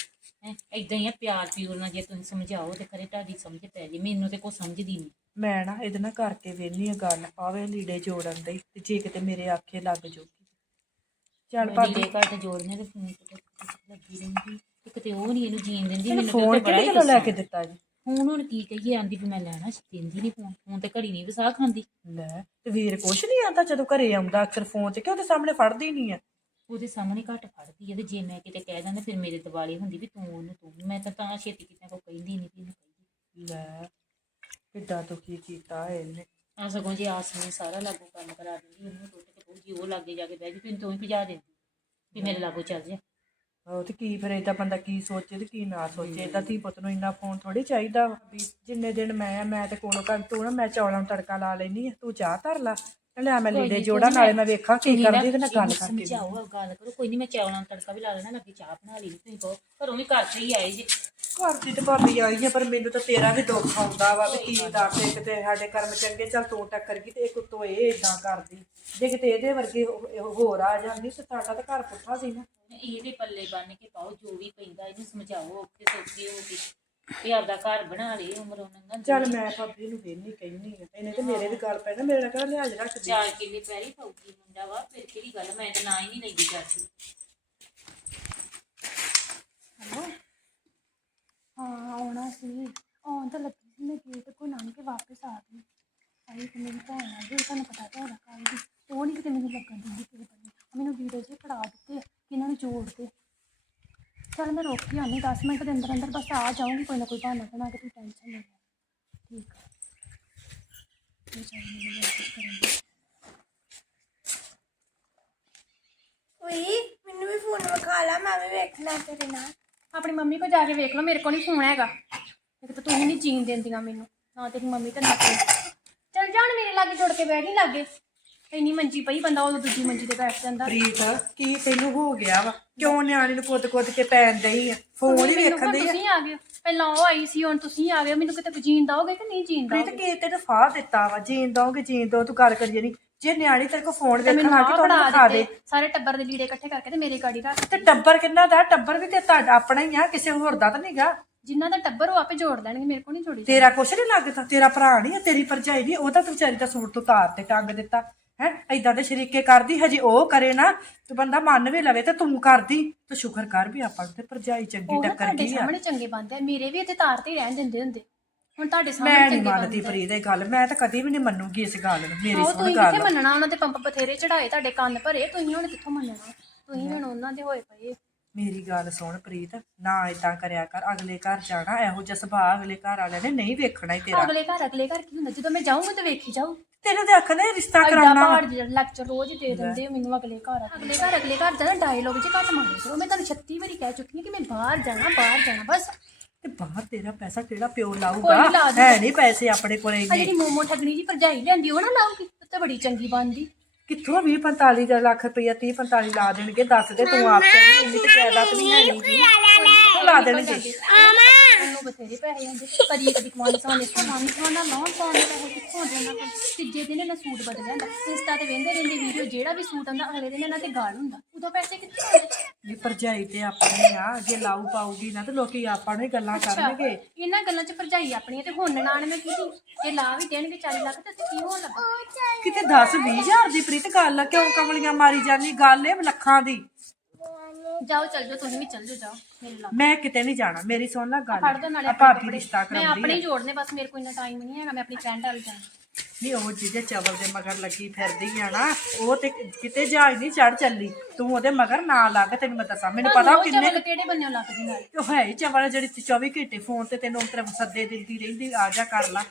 ਹੈ ਇਦਾਂ ਹੀ ਆ ਪਿਆਰ ਪਿਓਰ ਨਾਲ ਜੇ ਤੁਸੀਂ ਸਮਝਾਓ ਤੇ ਖਰੇ ਤੁਹਾਡੀ ਸਮਝ ਪੈ ਜੇ ਮੈਨੂੰ ਤੇ ਕੋਈ ਸਮਝਦੀ ਨਹੀਂ ਮੈਂ ਨਾ ਇਹਦੇ ਨਾਲ ਕਰਕੇ ਵੇਨੀ ਆ ਗੱਲ ਆਵੇ ਲੀੜੇ ਜੋੜਨ ਦੇ ਤੇ ਜੇ ਕਿਤੇ ਮੇਰੇ ਆਖੇ ਲੱਗ ਜੂਗੀ ਚੱਲ ਭਾਬੀ। ਲੀੜੇ ਘੱਟ ਜੋੜਨੇ ਤੇ ਫੋਨ ਤੇ ਲੱਗੀ ਰਹਿੰਦੀ ਤੇ ਕਿਤੇ ਉਹ ਨਹੀਂ ਇਹਨੂੰ ਜੀਣ ਦਿੰਦੀ ਮੈਨੂੰ ਫੋਨ ਤੇ ਬੜਾ ਕਿਹੜੇ ਹੀ ਕੋਲੋਂ ਲੈ ਗੁੱਸਾ ਕੇ ਦਿੱਤਾ ਜੀ? ਹੁਣ ਹੁਣ ਕੀ ਕਹੀਏ ਆਂਦੀ ਵੀ ਮੈਂ ਲੈਣਾ ਦਿੰਦੀ ਨਹੀਂ ਫੋਨ ਫੋਨ ਤੇ ਘੜੀ ਨਹੀਂ ਵਸਾ ਖਾਂਦੀ। ਲੈ ਤੇ ਵੀਰ ਕੁਛ ਨਹੀਂ ਆਂਦਾ ਜਦੋਂ ਘਰੇ ਆਉਂਦਾ ਅਕਸਰ ਫੋਨ ਤੇ ਕਿ ਉਹਦੇ ਸਾਹਮਣੇ ਫੜਦੀ ਨਹੀਂ ਆ? ਉਹਦੇ ਸਾਹਮਣੇ ਘੱਟ ਫੜਦੀ ਹੈ ਤੇ ਜੇ ਮੈਂ ਕਿਤੇ ਕਹਿ ਦਿੰਦਾ ਫਿਰ ਮੇਰੇ ਦਿਵਾਲੀ ਹੁੰਦੀ ਵੀ ਤੂੰ ਉਹਨੂੰ ਤੂੰ ਮੈਂ ਤਾਂ ਤਾਂ ਛੇਤੀ ਕਿਤੇ ਕੋ ਕਹਿੰਦੀ ਨਹੀਂ ਵੀ ਇਹਨੂੰ ਕਹਿੰਦੀ ਲੈ ਕਿੱਡਾ ਦੁਖੀ ਕੀਤਾ ਇਹਨੇ। ਆ ਸਗੋਂ ਜੇ ਆਸ ਨੇ ਸਾਰਾ ਲਾਗੂ ਕੰਮ ਕਰਾ ਦਿੰਦੀ ਉਹਨੂੰ ਟੁੱਟ ਕੇ ਕਹੂਗੀ ਉਹ ਲਾਗੇ ਜਾ ਕੇ ਬਹਿ ਜੀ ਤੈਨੂੰ ਤੂੰ ਹੀ ਭਜਾ ਦਿੰਦੀ ਵੀ ਮੇਰੇ ਲਾਗੋ ਚੱਲ ਜਾ। ਉਹ ਤੇ ਕੀ ਫਿਰ ਏਦਾਂ ਬੰਦਾ ਕੀ ਸੋਚੇ ਤੇ ਕੀ ਨਾ ਸੋਚੇ ਏਦਾਂ ਧੀ ਪੁੱਤ ਨੂੰ ਇੰਨਾ ਫੋਨ ਥੋੜੀ ਚਾਹੀਦਾ ਵਾ ਵੀ ਜਿੰਨੇ ਦਿਨ ਮੈਂ ਆ, ਮੈਂ ਤੇ ਕੋਲੋਂ ਕਰ ਤੂੰ ਨਾ ਮੈਂ ਚੌਲਾਂ ਨੂੰ ਤੜਕਾ ਲਾ ਲੈਣੀ ਆ ਤੂੰ ਚਾਹ ਧਰ ਲਾ ਤੇ ਲੈ ਮੈਂ ਲੀੜੇ ਜੋੜਾ ਨਾਲੇ ਮੈਂ ਵੇਖਾਂ ਕੀ ਕਰਦੀ ਤੇ ਨਾਲ ਗੱਲ ਕਰਕੇ ਸਮਝਾਓ ਗੱਲ ਕਰੋ ਕੋਈ ਨਹੀਂ ਮੈਂ ਚੌਲਾਂ ਤੜਕਾ ਵੀ ਲਾ ਲੈਣਾ ਲੱਗੇ ਚਾਹ ਬਣਾ ਲਈ ਤੁਸੀਂ ਕਹੋ ਘਰੋਂ ਵੀ ਘਰ ਹੀ ਆਏ ਜੇ। ਘਰ ਦੀ ਤੇ ਭਾਬੀ ਆਈ ਹੈ ਪਰ ਮੈਨੂੰ ਤਾਂ ਤੇਰਾ ਵੀ ਦੁੱਖ ਆਉਂਦਾ ਵਾ ਵੀ ਕੀ ਦੱਸ ਇੱਕ ਤੇ ਸਾਡੇ ਕਰਮ ਚੰਗੇ ਚੱਲ ਤੂੰ ਟੱਕਰ ਗਈ ਤੇ ਇੱਕ ਉੱਤੋਂ ਇਹ ਇਦਾਂ ਕਰਦੀ। ਜੇ ਕਿਤੇ ਇਹਦੇ ਵਰਗੀ ਹੋ- ਹੋਰ ਆ ਜਾਂਦੀ ਤੇ ਸਾਡਾ ਤਾਂ ਘਰ ਪੁੱਠਾ ਸੀ ਨਾ। ਇਹਦੇ ਪੱਲੇ ਬੰਨ ਕੇ ਪਾਓ ਜੋ ਵੀ ਪੈਂਦਾ ਇਹਨੂੰ ਸਮਝਾਓ ਔਖੇ ਸੌਖੇ ਹੋ ਕੇ। ਵੀ ਆਪਦਾ ਘਰ ਬਣਾ ਲਈ ਉਮਰ ਉਹਨਾਂ ਚੱਲ ਮੈਂ ਭਾਬੀ ਨੂੰ ਵੇਹਨੀ ਕਹਿਨੀ ਆ ਇਹਨੇ ਤੇ ਮੇਰੇ ਵੀ ਗੱਲ ਪੈਣਾ ਮੇਰੇ ਨਾਲ ਕਿਹੜਾ ਲਿਹਾਜ਼ ਰੱਖਦੀ ਚਾਰ ਕਿੱਲੇ ਪੈਰੀ ਪਾਉਗੀ ਮੁੰਡਾ ਵਾ ਫਿਰ ਕਿਹੜੀ ਗੱਲ ਮੈਂ ਤਾਂ ਨਾ ਹੀ ਨਹੀਂ ਲੈਂਦੀ ਕਰਦੀ ਹਾਂ, ਆਉਣਾ ਸੀ। ਆਉਣ ਤਾਂ ਲੱਗੀ ਸੀ ਮੈਂ ਗੇਟ ਕੋ ਲੰਘ ਕੇ ਵਾਪਸ ਆ ਗਈ। ਆਈ ਤੇ ਮੇਰੀ ਭੈਣ ਆ ਗਈ ਤੁਹਾਨੂੰ ਪਤਾ ਤਾਂ ਹੈਗਾ ਕੱਲ ਦੀ। ਉਹ ਨਹੀਂ ਕਿਤੇ ਮੈਨੂੰ ਲੱਗਣ ਦਿੰਦੀ ਕਿਸੇ ਬੰਦੇ ਮੈਨੂੰ ਵੀਡੀਓ ਜੇ ਫੜਾ ਦਿੱਤੇ ਕਿ ਇਹਨਾਂ ਨੂੰ ਜੋੜ ਦੇ। ਚਲ ਮੈਂ ਰੋਕ ਕੇ ਆਉਂਦੀ 10 ਮਿੰਟ ਦੇ ਅੰਦਰ ਅੰਦਰ ਬਸ ਆ ਜਾਊਂਗੀ, ਕੋਈ ਨਾ ਕੋਈ ਬਹਾਨਾ ਬਣਾ ਕੇ ਤੂੰ ਟੈਨਸ਼ਨ ਨਹੀਂ ਲੈ। ਠੀਕ ਆ। ਇਹ ਚੱਲ ਮੈਨੂੰ ਵਾਪਸ ਕਰਾਂਗੀ। ਉਈ ਮੈਨੂੰ ਵੀ ਫੋਨ ਵਿਖਾ ਲਾ, ਮੈਂ ਵੀ ਵੇਖਣਾ ਤੇਰੇ ਨਾਲ। ਆਪਣੀ ਮੰਮੀ ਕੋ ਜਾ ਕੇ ਵੇਖ ਲਓ ਮੇਰੇ ਕੋਲ ਨਹੀਂ ਫੋਨ ਹੈਗਾ। ਇੱਕ ਤਾਂ ਤੁਸੀਂ ਨਹੀਂ ਜੀਣ ਦਿੰਦੀਆਂ ਮੈਨੂੰ ਨਾ ਤੇਰੀ ਮੰਮੀ ਤੇ ਨਾ ਤੂੰ। ਚਲ ਜਾ ਹੁਣ ਮੇਰੇ ਲਾਗੇ ਜੁੜ ਕੇ ਬੈਠ ਨਹੀਂ ਲੱਗੇ। ਇੰਨੀ ਮੰਜੀ ਪਈ ਬੰਦਾ ਉਹ ਦੂਜੀ ਮੰਜੀ ਤੇ ਬੈਠ ਜਾਂਦਾ। ਪ੍ਰੀਤ ਕੀ ਤੈਨੂੰ ਹੋ ਗਿਆ ਵਾ? ਕਿਉਂ ਨਿਆਣੇ ਨੂੰ ਕੁੱਦ-ਕੁੱਦ ਕੇ ਪੈਣ ਦਈ ਆ? ਫੋਨ ਹੀ ਮੈਨੂੰ ਵੇਖਣ ਹੁਣ ਦਈ ਆ? ਤੁਸੀਂ ਆ ਗਏ ਹੋ। ਪਹਿਲਾਂ ਉਹ ਆਈ ਸੀ ਹੁਣ ਤੁਸੀਂ ਆ ਗਏ ਹੋ। ਮੈਨੂੰ ਕਿਤੇ ਜੀਣ ਦੋਗੇ ਕਿ ਨਹੀਂ ਜੀਣ ਪ੍ਰੀਤ ਦੋਗੇ ਕੀ ਤੈਨੂੰ ਫਾਹ ਦਿੱਤਾ ਵਾ। ਜੀਣ ਦੋਗੇ ਜੀਣ ਦੋ ਤੂੰ ਗੱਲ ਕਰੀ ਨਹੀਂ ਜੇ ਨਿਆਣੀ ਤੇਰੇ ਕੋ ਫੋਨ ਤੇ ਮੈਨੂੰ ਆ ਆਹ ਕੇ ਤੁਹਾਨੂੰ ਫੜਾ ਦਿਖਾ ਦੇ ਦਿੱਤੇ। ਸਾਰੇ ਟੱਬਰ ਦੇ ਲੀੜੇ ਇਕੱਠੇ ਕਰਕੇ ਤੇ ਮੇਰੇ ਗਾੜੀ ਰੱਖ ਤੇ ਟੱਬਰ ਕਿੰਨਾ ਦਾ? ਟੱਬਰ ਵੀ ਤੇ ਤੁਹਾਡਾ ਆਪਣਾ ਹੀ ਆ ਕਿਸੇ ਹੋਰ ਦਾ ਤਾਂ ਨਹੀਂਗਾ ਜਿਨ੍ਹਾਂ ਦਾ ਟੱਬਰ ਉਹ ਆਪੇ ਜੋੜ ਲੈਣਗੇ ਮੇਰੇ ਕੋਲ ਨਹੀਂ ਜੋੜੀ ਤੇਰਾ ਕੁਛ ਨਹੀਂ ਲੱਗਦਾ ਤੇਰਾ ਭਰਾ ਨਹੀਂ ਤੇਰੀ ਭਰਜਾਈ ਨਹੀਂ ਉਹਦਾ ਤੂੰ ਵਿਚਾਰੀ ਦਾ ਸੂਟ ਤੋਂ ਤਾਰ ਤੇ ਟੰਗ ਦਿੱਤਾ। ਹੈ ਐਦਾਂ ਦੇ ਸ਼ਰੀਕੇ ਕਰਦੀ ਹਜੇ ਉਹ ਕਰੇ ਨਾ ਤੇ ਬੰਦਾ ਮੰਨ ਵੀ ਲਵੇ ਤੇ ਤੂੰ ਕਰਦੀ ਤੇ ਸ਼ੁਕਰ ਕਰ ਵੀ ਆਪਾਂ ਨੂੰ ਤੇ ਭਰਜਾਈ ਚੰਗੀ ਉਹ ਨਾ ਟੱਕਰ ਤੁਹਾਡੇ ਗਈ ਆ। ਸਾਹਮਣੇ ਚੰਗੇ ਬੰਦੇ ਆ ਮੇਰੇ ਵੀ ਇੱਥੇ ਤਾਰ ਤੇ ਹੀ ਰਹਿਣ ਦਿੰਦੇ ਹੁੰਦੇ। ਹੁਣ ਤੁਹਾਡੇ ਮੈਂ ਸਾਹਮਣੇ ਨਹੀਂ ਚੰਗੇ ਮੰਨਦੀ ਬੰਦੇ ਪ੍ਰੀਤ ਇਹ ਗੱਲ ਮੈਂ ਤਾਂ ਕਦੀ ਵੀ ਨਹੀਂ ਮੰਨੂਗੀ ਇਸ ਗੱਲ ਨੂੰ ਮੇਰੀ ਆਹੋ ਸੁਣ ਤੁਸੀਂ ਗੱਲ। ਕਿੱਥੇ ਮੰਨਣਾ ਉਹਨਾਂ ਦੇ ਪੰਪ ਬਥੇਰੇ ਚੜਾਏ ਤੁਹਾਡੇ ਕੰਨ ਭਰੇ ਤੁਸੀਂ ਹੁਣ ਕਿੱਥੋਂ ਮੰਨਣਾ? ਤੁਸੀਂ ਹੁਣ ਉਹਨਾਂ ਦੇ ਹੋਏ ਪਏ। ਮੇਰੀ ਗੱਲ ਸੁਣ ਪ੍ਰੀਤ ਨਾ ਇਦਾਂ ਕਰਿਆ ਕਰ ਅਗਲੇ ਘਰ ਜਾਣਾ ਇਹੋ ਜਿਹਾ ਸੁਭਾਅ ਅਗਲੇ ਘਰ ਵਾਲਿਆਂ ਨੇ ਨਹੀਂ ਵੇਖਣਾ ਹੀ ਤੇਰਾ। ਅਗਲੇ ਘਰ ਅਗਲੇ ਘਰ ਕੀ ਹੁੰਦਾ? ਜਦੋਂ ਮੈਂ ਜਾਊਂਗਾ ਤਾਂ ਵੇਖੀ ਜਾਊ। ਤੈਨੂੰ ਤੇ ਆਖਦੇ ਰਿਸ਼ਤਾ ਐਡਾ ਕਰਾਉਣਾ। ਵਾ। ਪਹਾੜ ਜਿਹੜਾ ਲੈਕਚਰ ਰੋਜ਼ ਹੀ ਦੇ ਦਿੰਦੇ ਮੈਨੂੰ ਅਗਲੇ ਘਰ ਅਗਲੇ ਘਰ ਅਗਲੇ ਘਰ ਜਾਣਾ ਡਾਇਲੋਗ ਚ ਘੱਟ ਮਾਰੇ ਕਰੋ ਮੈਂ ਤੁਹਾਨੂੰ 36 ਵਾਰੀ ਕਹਿ ਚੁੱਕੀ ਹਾਂ ਕਿ ਮੈਂ ਬਾਹਰ ਜਾਣਾ ਬਾਹਰ ਜਾਣਾ ਬਸ। ਤੇ ਬਾਹਰ ਤੇਰਾ ਪੈਸਾ ਕਿਹੜਾ ਪਿਓ ਕੋਈ ਲਾਊਗਾ? ਨੀ ਲਾ ਦੂਗਾ। ਹੈ ਨਹੀਂ ਪੈਸੇ ਆਪਣੇ ਕੋਲੇ ਆ ਇੰਨੇ। ਜਿਹੜੀ ਮੋਮੋ ਠਗਣੀ ਜੀ ਭਰਜਾਈ ਲਿਆਂਦੀ ਉਹ ਨਾ ਲਾਉਗੀ ਤੇ ਬੜੀ ਚੰਗੀ ਬਣਦੀ। ਕਿੱਥੋਂ 20 45 ਦਾ ਲੱਖ ਰੁਪਇਆ 30 45 ਲਾ ਦੇਣਗੇ? ਦੱਸ ਦੇ ਤੂੰ ਆਪ ਕਹਿੰਦੀ ਇੰਨੀ ਤੇ ਜਾਇਦਾਦ ਨਹੀਂ ਹੈਗੀ। ਲਾ। ਦੇਣਗੇ ਉਹਨੂੰ ਬਥੇਰੇ ਪੈਸੇ ਆਉਂਦੇ ਕਦੀ ਕਦੀ ਕਮਾਈ ਸੋਨੇ ਸੋਨਾ ਸੋਨਾ ਲਾਉਣ ਪਾਉਣ ਦੇ ਪੈਸੇ ਕਿੱਥੋਂ ਉਹਨਾਂ ਕੋਲ? ਤੀਜੇ ਦਿਨ ਇਹਨਾਂ ਸੂਟ ਬਦਲ ਜਾਂਦਾ। ਇੰਸਟਾ ਤੇ ਵੇਂਦੇ ਰਹਿੰਦੇ ਵੀਡੀਓ ਜਿਹੜਾ ਵੀ ਸੂਟ ਆਉਂਦਾ ਅਗਲੇ ਦਿਨ ਇਹਨਾਂ ਤੇ ਗਾਲ ਹੁੰਦਾ। ਉਦੋਂ ਪੈਸੇ ਕਿੱਥੋਂ ਆਉਂਦੇ? ਇਹ ਭਰਜਾਈ ਤੇ ਆਪਣੀ ਆ ਜੇ ਲਾਊ ਪਾਊਗੀ ਨਾ ਤੇ ਲੋਕੀ ਆਪਾਂ ਨੂੰ ਹੀ ਗੱਲਾਂ ਕਰਨਗੇ। ਇਹਨਾਂ ਗੱਲਾਂ 'ਚ ਭਰਜਾਈ ਆਪਣੀ ਹੈ ਤੇ ਹੁਣ ਨਾਨ ਮੈਂ ਕੀਤੀ ਜੇ ਲਾ ਵੀ ਦੇਣਗੇ 40 ਲੱਖ ਤੇ ਕੀ ਹੋਣ ਲੱਗਾ? ਕਿਤੇ 10 20 ਹਜ਼ਾਰ ਦੀ ਪ੍ਰੀਤ ਗੱਲ ਆ ਕਿਉਂ ਕਮਲੀਆਂ ਮਾਰੀ ਜਾਂਦੀ ਗੱਲ ਇਹ ਲੱਖਾਂ ਦੀ? ਜਾਓ ਚੱਲ ਜਾਓ ਤੁਸੀਂ ਵੀ ਚੱਲ ਜਾਓ ਜਾਓ ਮੇਰੇ ਨਾਲ ਮੈਂ ਕਿਤੇ ਨਹੀਂ ਜਾਣਾ ਮੇਰੀ ਸੁਣ ਲੈ ਗੱਲ। ਫੜ ਦੋ ਨਾਲੇ ਆ ਆਪਣੇ ਭਾਬੀ ਕੱਪੜੇ। ਰਿਸ਼ਤਾ ਮੈਂ ਕਰਾਉਂਦੀ ਆਪਣੇ ਹੀ ਜੋੜਨੇ ਬਸ ਮੇਰੇ ਕੋਲ ਇੰਨਾ ਟਾਈਮ ਨਹੀਂ ਹੈਗਾ ਮੈਂ ਆਪਣੀ ਫਰੈਂਡ ਨਾਲ ਜਾਣਾ। ਨਹੀਂ ਉਹ ਜਿਹਦੇ ਚਵਲ ਦੇ ਮਗਰ ਲੱਗੀ ਫਿਰਦੀ ਆ ਨਾ ਉਹ ਤੇ ਕਿਤੇ ਜਹਾਜ਼ ਨਹੀਂ ਚੜ ਚੱਲੀ। ਤੂੰ ਉਹਦੇ ਮਗਰ ਨਾ ਲੱਗ ਤੈਨੂੰ ਮੈਂ ਦੱਸਾਂ ਮੈਨੂੰ ਪਤਾ ਉਹ ਕਿੰਨੇ ਕਿਹੜੇ ਬੰਨਿਓ ਲੱਗਦੀ ਨਾਲ। ਉਹ ਹੈ ਹੀ ਚਵਲ ਜਿਹੜੀ 24 ਘੰਟੇ ਫੋਨ ਤੇ ਤੈਨੂੰ ਤਰਫ ਸੱਦੇ ਦਿੰਦੀ ਰਹਿੰਦੀ ਆ ਜਾ ਕਰ ਲਾ।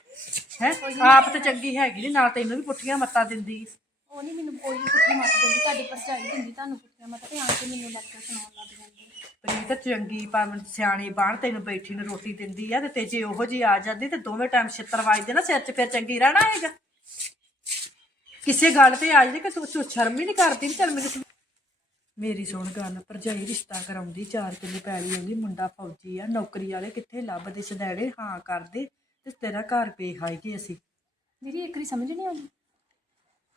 ਹੈ? ਆਪ ਤੇ ਚੰਗੀ ਹੈਗੀ ਨਹੀਂ ਨਾਲ ਤੈਨੂੰ ਵੀ ਪੁੱਠੀਆਂ ਮੱਤਾਂ ਦਿੰਦੀ। ਉਹ ਨਹੀਂ ਮੈਨੂੰ ਕੋਈ ਵੀ ਪੁੱਠੀ ਮੱਤ ਦਿੰਦੀ ਤੁਹਾਡੀ ਭਰਜਾਈ ਦਿੰਦੀ ਤੁਹਾਨੂੰ ਪੁੱਠੀਆਂ ਮੱਤ ਤੇ ਆਣ ਕੇ ਮੈਨੂੰ ਲੈਕਚਰ ਸੁਣਾਉਣ ਲੱਗ ਜਾਂਦੀ। ਪ੍ਰੀਤ ਚੰਗੀ ਭਾਵੇਂ ਸਿਆਣੀ ਬਾਣ ਤੈਨੂੰ ਬੈਠੀ ਨੂੰ ਰੋਟੀ ਦਿੰਦੀ ਆ ਤੇ ਤੇ ਜੇ ਉਹੋ ਜੀ ਆ ਜਾਂਦੀ ਤੇ ਦੋਵੇਂ ਟਾਈਮ ਛਿੱਤਰ ਵੱਜਦੇ ਨਾ ਸਿਰ 'ਚ ਫਿਰ ਚੰਗੀ ਰਹਿਣਾ ਹੈਗਾ। ਕਿਸੇ ਗੱਲ ਤੇ ਆ ਜਾਂਦੀ ਕਿ ਤੂੰ ਤੂੰ ਸ਼ਰਮ ਹੀ ਨਹੀਂ ਕਰਦੀ ਵੀ ਚੱਲ ਮੇਰੇ ਸੁਣ- ਮੇਰੀ ਸੁਣ ਗੱਲ ਭਰਜਾਈ ਰਿਸ਼ਤਾ ਕਰਾਉਂਦੀ ਚਾਰ ਕਿੱਲੇ ਪੈਲੀ ਆਉਂਦੀ ਮੁੰਡਾ ਫੌਜੀ ਆ ਨੌਕਰੀ ਵਾਲੇ ਕਿੱਥੇ ਲੱਭਦੇ ਸਦੈੜੇ ਹਾਂ ਕਰਦੇ ਤੇ ਤੇਰਾ ਘਰ ਪੇ ਖਾਈ ਗਏ ਅਸੀਂ। ਮੇਰੀ ਇੱਕ ਵਾਰੀ ਸਮਝ ਨਹੀਂ ਆਉਂਦੀ?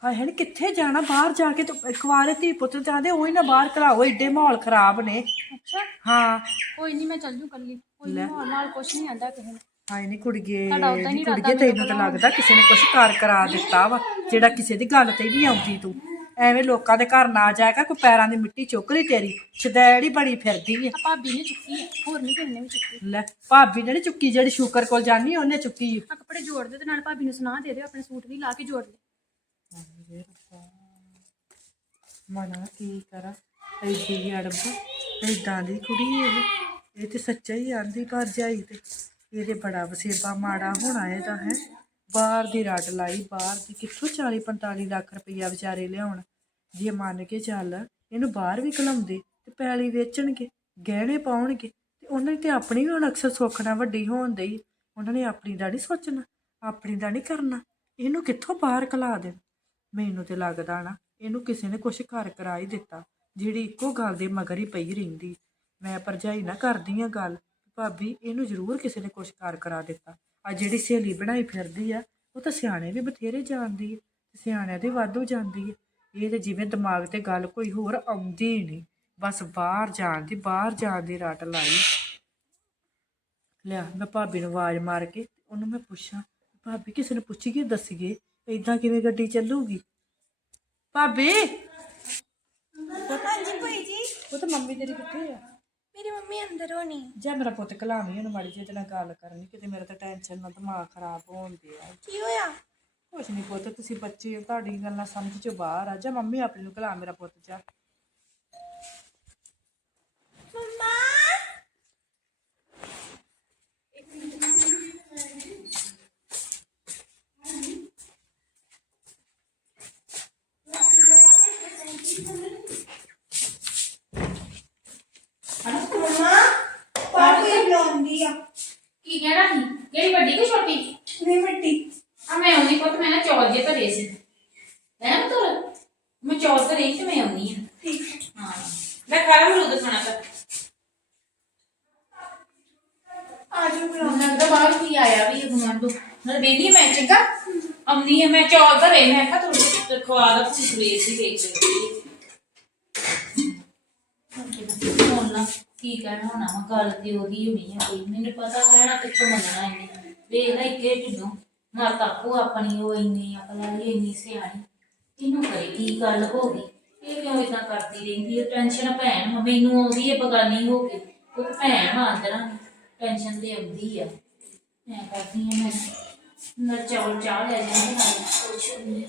ਹਾਏ ਹਣ ਕਿੱਥੇ ਜਾਣਾ? ਬਾਹਰ ਜਾ ਕੇ ਤੂੰ ਕੁਆਰੇ ਧੀ ਪੁੱਤ ਚਾਹਦੇ ਉਹੀ ਨਾ ਬਾਹਰ ਕਰਾਓ ਏਡੇ ਮਾਹੌਲ ਖਰਾਬ ਨੇ। ਅੱਛਾ। ਹਾਂ। ਕੋਈ ਨਹੀਂ ਮੈਂ ਚੱਲ ਜੂ ਕੱਲੀ ਕੋਈ ਨੀ, ਨਾਲ ਨਾਲ ਕੁਛ ਨਹੀਂ ਆਂਦਾ ਕਿਸੇ ਨੂੰ। ਹਾਏ ਨਹੀਂ ਕੁੜੀਏ ਤੁਹਾਡਾ ਓਦਾਂ ਹੀ ਨੀ ਕੁੜੀਏ ਤੈਨੂੰ ਤਾਂ ਲੱਗਦਾ ਕਿਸੇ ਨੇ ਕੁਛ ਕਰ ਕਰਾ ਦਿੱਤਾ ਵਾ ਜਿਹੜਾ ਕਿਸੇ ਦੀ ਗੱਲ ਤੇ ਨਹੀਂ ਆਉਂਦੀ ਤੂੰ। ਐਵੇਂ ਲੋਕਾਂ ਦੇ ਘਰ ਨਾ ਜਾਇਆ ਕੋਈ ਪੈਰਾਂ ਦੀ ਮਿੱਟੀ ਚੁੱਕ ਲਈ ਤੇਰੀ। ਛਦੈੜੀ ਬੜੀ ਫਿਰਦੀ ਏ ਆ ਭਾਬੀ ਨੇ ਚੁੱਕੀ ਹੈ ਹੋਰ ਨਹੀਂ ਕਿਸੇ ਨੇ ਵੀ ਚੁੱਕੀ। ਲੈ ਭਾਬੀ ਨੇ ਨੀ ਚੁੱਕੀ ਜਿਹੜੀ ਸ਼ੂਕਰ ਕੋਲ ਜਾਨੀ ਉਹਨੇ ਚੁੱਕੀ। ਆ। ਕੱਪੜੇ ਜੋੜ ਦੇ ਤੇ ਨਾਲ ਭਾਬੀ ਨੂੰ ਸੁਣਾ ਦੇ ਦਿਓ ਆਪਣੇ ਸੂਟ ਵੀ ਲਾ ਕੇ ਜੋੜ ਲੈ ਮਨਾ ਕੀ ਕਰਾਂ? ਐਡੀ ਅੜਬ, ਏਦਾਂ ਦੀ ਕੁੜੀ ਇਹ। ਇਹ ਤੇ ਸੱਚਾ ਹੀ ਆਂਦੀ ਘਰ ਜਾਈ ਤੇ। ਇਹਦੇ ਬੜਾ ਵਸੇਬਾ ਮਾੜਾ ਹੋਣਾ ਇਹਦਾ, ਹੈ। ਬਾਹਰ ਦੀ ਰੱਟ ਲਾਈ, ਬਾਹਰ ਦੀ ਕਿੱਥੋਂ 40 45 ਲੱਖ ਰੁਪਈਆ ਵਿਚਾਰੇ ਲਿਆਉਣ? ਜੇ ਮੰਨ ਕੇ ਚੱਲ, ਇਹਨੂੰ ਬਾਹਰ ਵੀ ਕਲਾਉਂਦੇ ਤੇ ਪੈਲੀ ਵੇਚਣਗੇ, ਗਹਿਣੇ ਪਾਉਣਗੇ, ਤੇ ਉਹਨਾਂ ਨੇ ਤੇ ਆਪਣੀ ਵੀ ਹੁਣ ਅਕਸਰ ਸੁੱਖਣਾ ਵੱਡੀ ਹੋਣ ਦਈ ਉਹਨਾਂ ਨੇ ਆਪਣੀ ਦਾ ਨਹੀਂ ਸੋਚਣਾ, ਆਪਣੀ ਦਾ ਨਹੀਂ ਕਰਨਾ। ਇਹਨੂੰ ਕਿੱਥੋਂ ਬਾਹਰ ਕਲਾ ਦੇਣ? ਮੈਨੂੰ ਤੇ ਲੱਗਦਾ ਨਾ ਇਹਨੂੰ ਕਿਸੇ ਨੇ ਕੁਛ ਕਰ ਕਰਾ ਹੀ ਦਿੱਤਾ, ਜਿਹੜੀ ਇੱਕੋ ਗੱਲ ਦੇ ਮਗਰ ਹੀ ਪਈ ਰਹਿੰਦੀ। ਮੈਂ ਭਰਜਾਈ ਨਾ ਕਰਦੀ ਆ ਗੱਲ, ਭਾਬੀ ਇਹਨੂੰ ਜ਼ਰੂਰ ਕਿਸੇ ਨੇ ਕੁਛ ਕਰ ਕਰਾ ਦਿੱਤਾ। ਆ ਜਿਹੜੀ ਸਹੇਲੀ ਬਣਾਈ ਫਿਰਦੀ ਆ, ਉਹ ਤਾਂ ਸਿਆਣੇ ਵੀ ਬਥੇਰੇ ਜਾਣਦੀ ਹੈ ਸਿਆਣਿਆਂ ਦੇ ਵਾਧੂ ਜਾਂਦੀ ਹੈ ਇਹ ਤੇ ਜਿਵੇਂ ਦਿਮਾਗ ਤੇ ਗੱਲ ਕੋਈ ਹੋਰ ਆਉਂਦੀ ਹੀ ਨਹੀਂ। ਬਸ ਬਾਹਰ ਜਾਣ ਦੀ, ਬਾਹਰ ਜਾਣ ਦੀ ਰੱਟ ਲਾਈ। ਲਿਆ, ਮੈਂ ਭਾਬੀ ਨੂੰ ਆਵਾਜ਼ ਮਾਰ ਕੇ ਉਹਨੂੰ ਮੈਂ ਪੁੱਛਾਂ, ਭਾਬੀ ਕਿਸੇ ਨੂੰ ਪੁੱਛੀਏ ਦੱਸੀਏ? ਇਦਾਂ ਕਿਵੇਂ ਗੱਡੀ ਚੱਲੂਗੀ? ਭਾਬੀ! ਹਾਂਜੀ ਭਾਈ ਜੀ। ਉਹ ਤਾਂ ਮੰਮੀ ਤੇਰੀ ਕਿੱਥੇ ਆ? ਮੇਰੀ ਮੰਮੀ ਅੰਦਰ ਹੋਣੀ ਜਾਂ ਮੇਰਾ ਪੁੱਤ ਕਲਾਮੀ ਉਹਨੂੰ ਮਾੜੀ ਜਿਹੀ ਇਹਦੇ ਨਾਲ ਗੱਲ ਕਰਨੀ ਕਿਤੇ ਮੇਰਾ ਤਾਂ ਟੈਨਸ਼ਨ ਨਾਲ ਦਿਮਾਗ ਖਰਾਬ ਹੋਣ ਦਿਆ ਕੀ ਹੋਇਆ? ਕੁਛ ਨਹੀਂ ਪੁੱਤ ਤੁਸੀਂ ਬੱਚੇ ਹੋ ਤੁਹਾਡੀ ਗੱਲਾਂ ਸਮਝ ਚੋਂ ਬਾਹਰ ਆ। ਜਾ ਮੰਮੀ ਆਪਣੀ ਨੂੰ ਕਲਾ ਮੇਰਾ ਪੁੱਤ ਜਾ। చేసి వెనకతో మేము చూస్తారు ఏంటి మేము కాలం రుద్దుకున్నా ਤਾਂ ਬਾਹਰ ਕੋਈ ਆਇਆ ਵੀ ਗੁਮਾਂਡੋ ਮੈਂ ਦੇਣੀ ਮੈਂ ਚੰਗਾ ਅਮਨੀ ਮੈਂ ਚੌਲ ਤਾਂ ਰੇ ਮੈਂ ਕਿਹਾ ਤੁਹਾਨੂੰ ਖਵਾ ਦਾ ਪੂਰੇ ਸੀ ਵੇਚ ਦੇ ਹੁਣ ਨਾ ਕੀ ਕਹਿਣਾ ਹੋਣਾ ਵਾ ਗੱਲ ਤੇ ਉਹਦੀ ਹੋਣੀ ਆ ਕੋਈ। ਮੈਨੂੰ ਪਤਾ ਕਹਿਣਾ ਕਿੱਥੋਂ ਮੰਨਣਾ ਇਹਨੇ। ਵੇਖ ਲੈ ਇੱਕੇ ਢਿੱਡੋਂ ਮਾਤਾ ਕੋ ਆਪਣੀ ਉਹ ਇੰਨੀ ਅਕਲ ਵਾਲੀ ਇੰਨੀ ਸਿਆਣੀ। ਇਹਨੂੰ ਕਰੇ ਕੀ ਗੱਲ ਹੋ ਗਈ। ਇਹ ਕਿਉਂ ਇਦਾਂ ਕਰਦੀ ਰਹਿੰਦੀ ਹੈ ਟੈਨਸ਼ਨ ਭੈਣ, ਮੈਨੂੰ ਆਉਂਦੀ ਹੈ ਬਗਾਨੀ ਹੋ ਕੇ। ਉਹ ਭੈਣ ਮਾਂਦਰਾ ਟੈਨਸ਼ਨ ਤੇ ਆਉਂਦੀ ਆ। ਮੈਂ ਕਰਦੀ ਹਾਂ ਮੈਂ ਨਾ ਚੌਲ ਚਾਹ ਲੈ ਜਾਂਦੀ ਨਾਲ ਕੁਛ ਨਹੀਂ